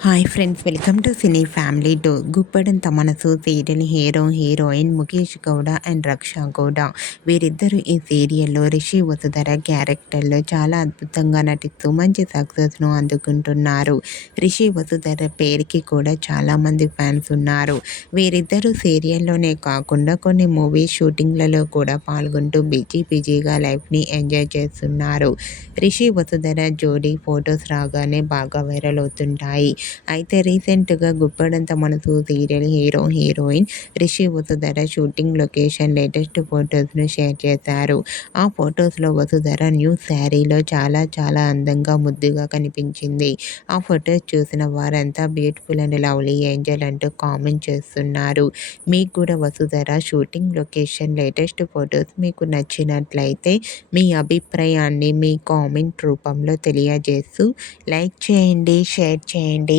Hi friends welcome to cine family two Guppedantha Manasu serial hero heroine Mukesh Gowda and Raksha Gowda. వీరిద్దరూ ఈ సీరియల్లో రిషి వసుధర క్యారెక్టర్లో చాలా అద్భుతంగా నటిస్తూ మంచి సక్సెస్ను అందుకుంటున్నారు. రిషి వసుధర పేరుకి కూడా చాలామంది ఫ్యాన్స్ ఉన్నారు. వీరిద్దరూ సీరియల్లోనే కాకుండా కొన్ని మూవీ షూటింగ్లలో కూడా పాల్గొంటూ బిజీ బిజీగా లైఫ్ని ఎంజాయ్ చేస్తున్నారు. రిషి వసుధర జోడీ ఫొటోస్ రాగానే బాగా వైరల్ అవుతుంటాయి. అయితే రీసెంట్గా Guppedantha Manasu serial hero heroine Rishi Vasudhara shooting location latest ఫొటోస్ను share చేశారు. ఆ ఫొటోస్లో వసుధర న్యూ శారీలో చాలా చాలా అందంగా ముద్దుగా కనిపించింది. ఆ ఫొటోస్ చూసిన వారంతా బ్యూటిఫుల్ అండ్ లవ్లీ ఏంజల్ అంటూ కామెంట్ చేస్తున్నారు. మీకు కూడా Vasudhara shooting location latest photos మీకు నచ్చినట్లయితే మీ అభిప్రాయాన్ని మీ కామెంట్ రూపంలో తెలియజేస్తూ లైక్ చేయండి షేర్ చేయండి.